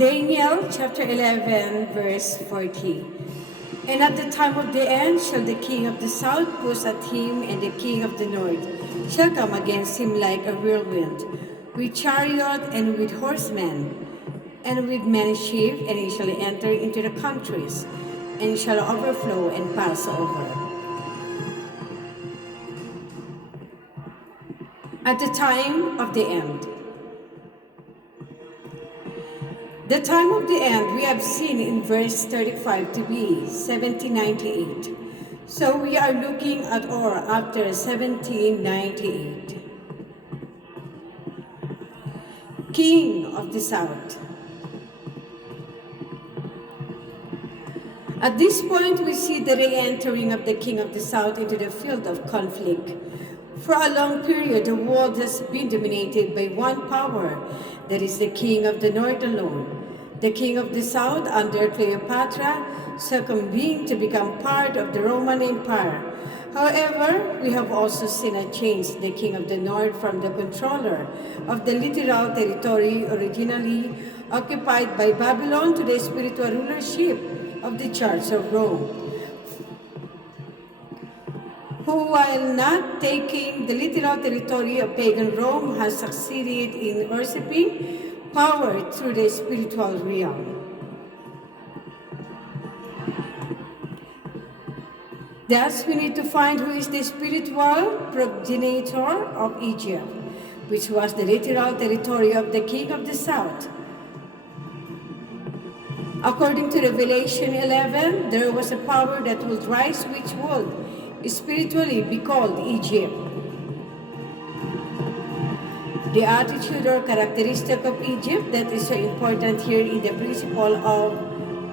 Daniel chapter 11, verse 40. And at the time of the end shall the king of the south push at him, and the king of the north shall come against him like a whirlwind, with chariot and with horsemen, and with many sheep, and he shall enter into the countries, and shall overflow and pass over. At the time of the end. The time of the end we have seen in verse 35 to be 1798. So we are looking at or after 1798. King of the South. At this point, we see the re-entering of the King of the South into the field of conflict. For a long period, the world has been dominated by one power, that is the King of the North alone. The King of the South, under Cleopatra, succumbing to become part of the Roman Empire. However, we have also seen a change, the King of the North from the controller of the literal territory originally occupied by Babylon to the spiritual rulership of the Church of Rome, who, while not taking the literal territory of pagan Rome, has succeeded in usurping power through the spiritual realm. Thus, we need to find who is the spiritual progenitor of Egypt, which was the literal territory of the King of the South. According to Revelation 11, there was a power that would rise which would spiritually be called Egypt. The attitude or characteristic of Egypt that is so important here in the principle of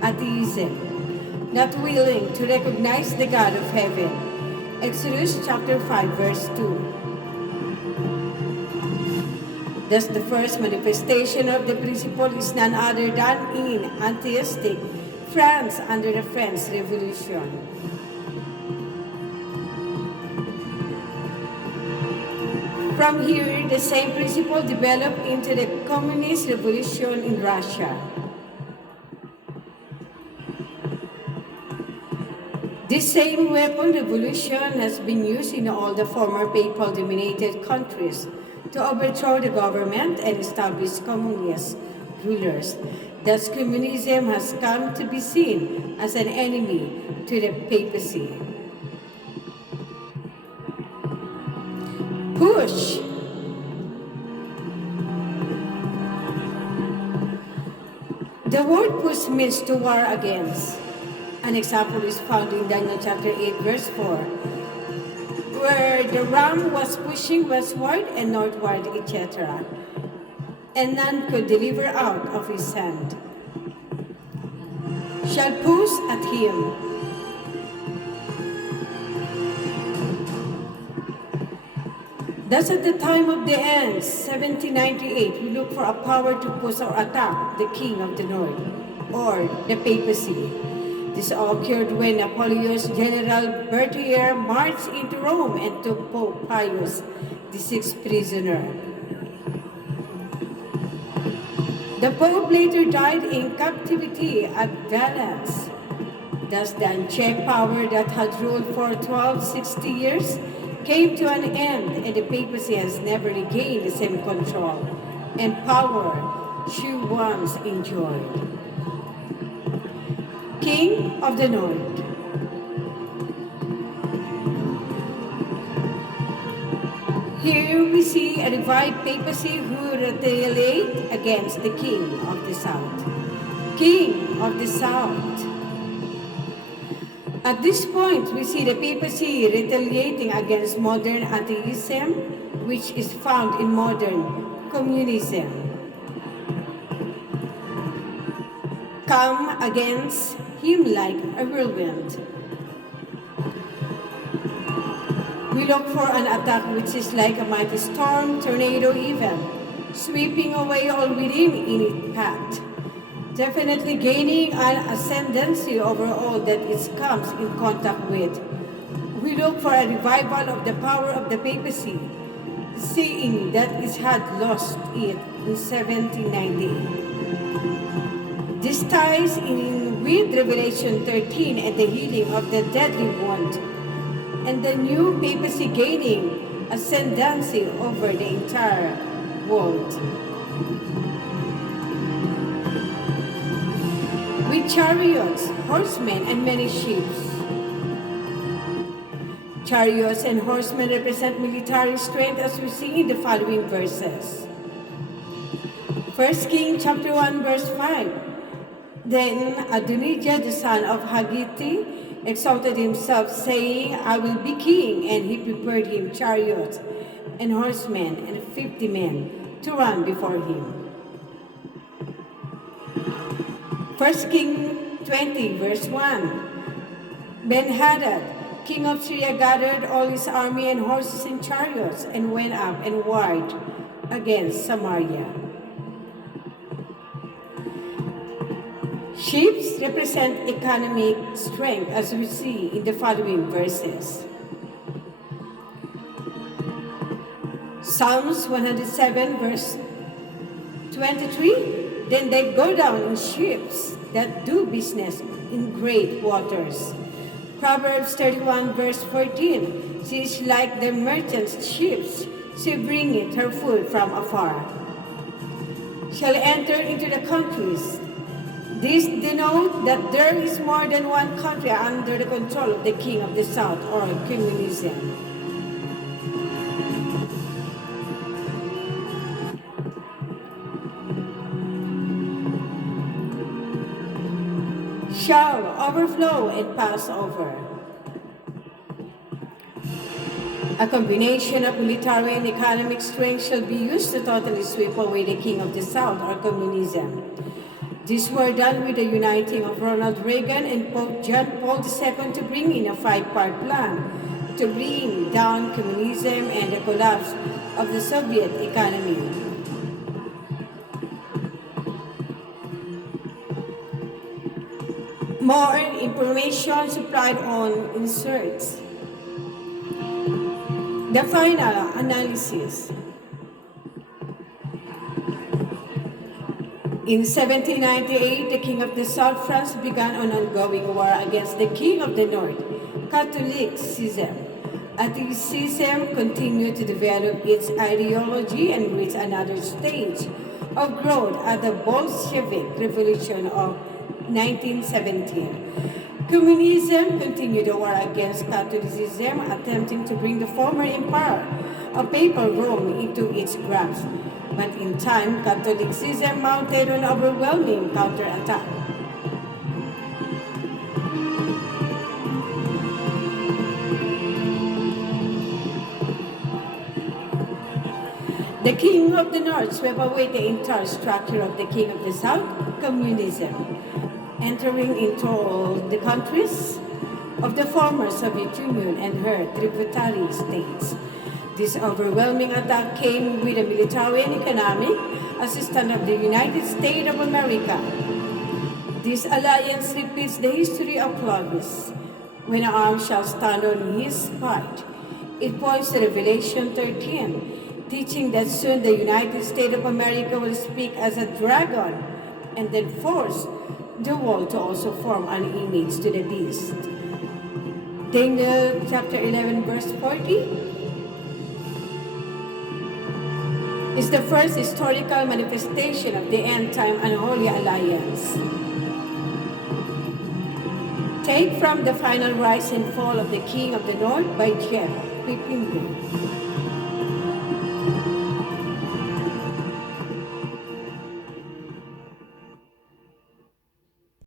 atheism, not willing to recognize the God of heaven. Exodus chapter 5, verse 2. Thus, the first manifestation of the principle is none other than in atheistic France under the French Revolution. From here, the same principle developed into the Communist Revolution in Russia. This same weapon revolution has been used in all the former papal-dominated countries to overthrow the government and establish communist rulers. Thus, communism has come to be seen as an enemy to the papacy. Push. The word push means to war against. An example is found in Daniel chapter 8, verse 4, where the ram was pushing westward and northward, etc., and none could deliver out of his hand. Shall push at him. Thus, at the time of the end, 1798, we look for a power to push or attack the King of the North, or the papacy. This occurred when Napoleon's General Berthier marched into Rome and took Pope Pius VI prisoner. The Pope later died in captivity at Valence. Thus, the unchecked power that had ruled for 1260 years came to an end, and the papacy has never regained the same control and power she once enjoyed. King of the North. Here we see a revived papacy who retaliate against the King of the South. King of the South. At this point, we see the papacy retaliating against modern atheism, which is found in modern communism. Come against him like a whirlwind. We look for an attack which is like a mighty storm, tornado even, sweeping away all within in its path, definitely gaining an ascendancy over all that it comes in contact with. We look for a revival of the power of the papacy, seeing that it had lost it in 1798. This ties in with Revelation 13 and the healing of the deadly wound, and the new papacy gaining ascendancy over the entire world. With chariots, horsemen, and many ships. Chariots and horsemen represent military strength as we see in the following verses. 1 Kings chapter 1 verse 5. Then Adonijah the son of Haggith exalted himself, saying, I will be king, and he prepared him chariots and horsemen and 50 men to run before him. 1 Kings 20 verse 1. Ben-Hadad, king of Syria, gathered all his army and horses and chariots and went up and warred against Samaria. Ships represent economic strength as we see in the following verses. Psalms 107 verse 23. Then they go down in ships that do business in great waters. Proverbs 31 verse 14. She is like the merchant's ships. She bringeth her food from afar. Shall enter into the countries. This denotes that there is more than one country under the control of the king of the south, or communism. Shall overflow and pass over. A combination of military and economic strength shall be used to totally sweep away the king of the south, or communism. These were done with the uniting of Ronald Reagan and Pope John Paul II to bring in a 5-part plan to bring down communism and the collapse of the Soviet economy. More information supplied on inserts. The final analysis. In 1798, the King of the South, France, began an ongoing war against the King of the North, Catholicism. Catholicism continued to develop its ideology and reached another stage of growth at the Bolshevik Revolution of 1917. Communism continued the war against Catholicism, attempting to bring the former empire of Papal Rome into its grasp. But in time, Catholicism mounted an overwhelming counterattack. The King of the North swept away the entire structure of the King of the South, communism, entering into all the countries of the former Soviet Union and her tributary states. This overwhelming attack came with a military and economic assistance of the United States of America. This alliance repeats the history of Clovis. When an arm shall stand on his part, it points to Revelation 13, teaching that soon the United States of America will speak as a dragon and then force the world to also form an image to the beast. Daniel chapter 11 verse 40 is the first historical manifestation of the end-time unholy alliance. Take from The Final Rise and Fall of the King of the North by Jeff Pipingo.